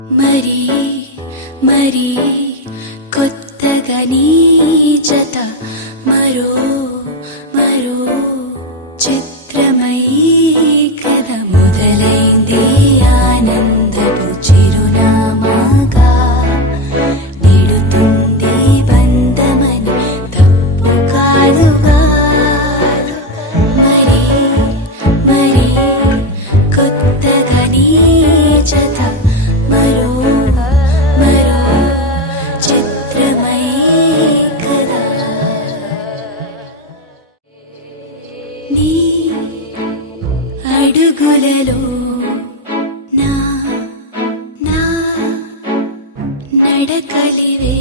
మరీ మరీ కొత్తగా నీ జత మరో మరో చిత్రమై కథ మొదలైంది ఆనందపు చిరునామాగా నెడుతుంది బంధమని తప్పు కాదుగా మరీ మరీ కొత్తగా నీ జత మరో మరో చిత్రమై కదా నీ అడుగులలో నా నా నడకలివే